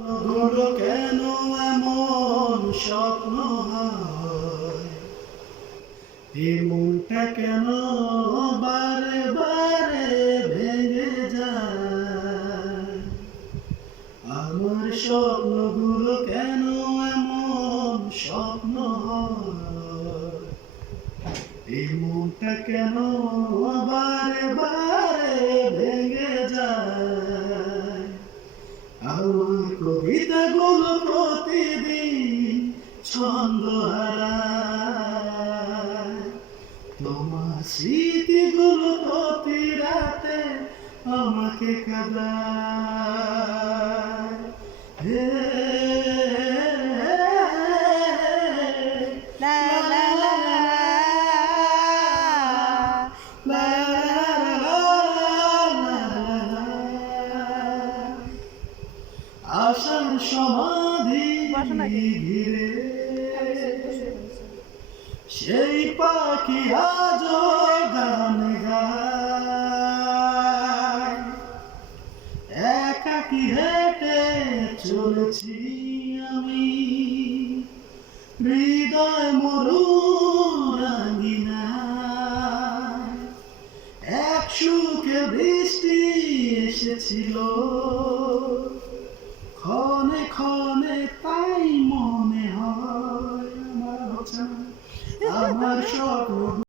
গুলো কেন এমন স্বপ্ন হয়, এই মনটা কেন বারে বারে ভেঙে যায়। আমার স্বপ্নগুলো কেন এমন স্বপ্ন হয়, এই মনটা কেন বারে বারে ভেঙে যায়। আমার কবিতাগুলো প্রতিদিন ছন্দ হারায়, তোমার স্মৃতিগুলো প্রতি রাতে আমাকে কাঁদায়। হে লা লা লা লা লা আশার সমাধি ঘিরে সেই পাখি আজ গান গায়। একাকী হেঁটে চলেছি আমি হৃদয় মরুরাঙ্গিনায়। এক সুখে বৃষ্টি এসেছিল ক্ষণে ক্ষণে, তাই মনে হয় আমার স্বপ্ন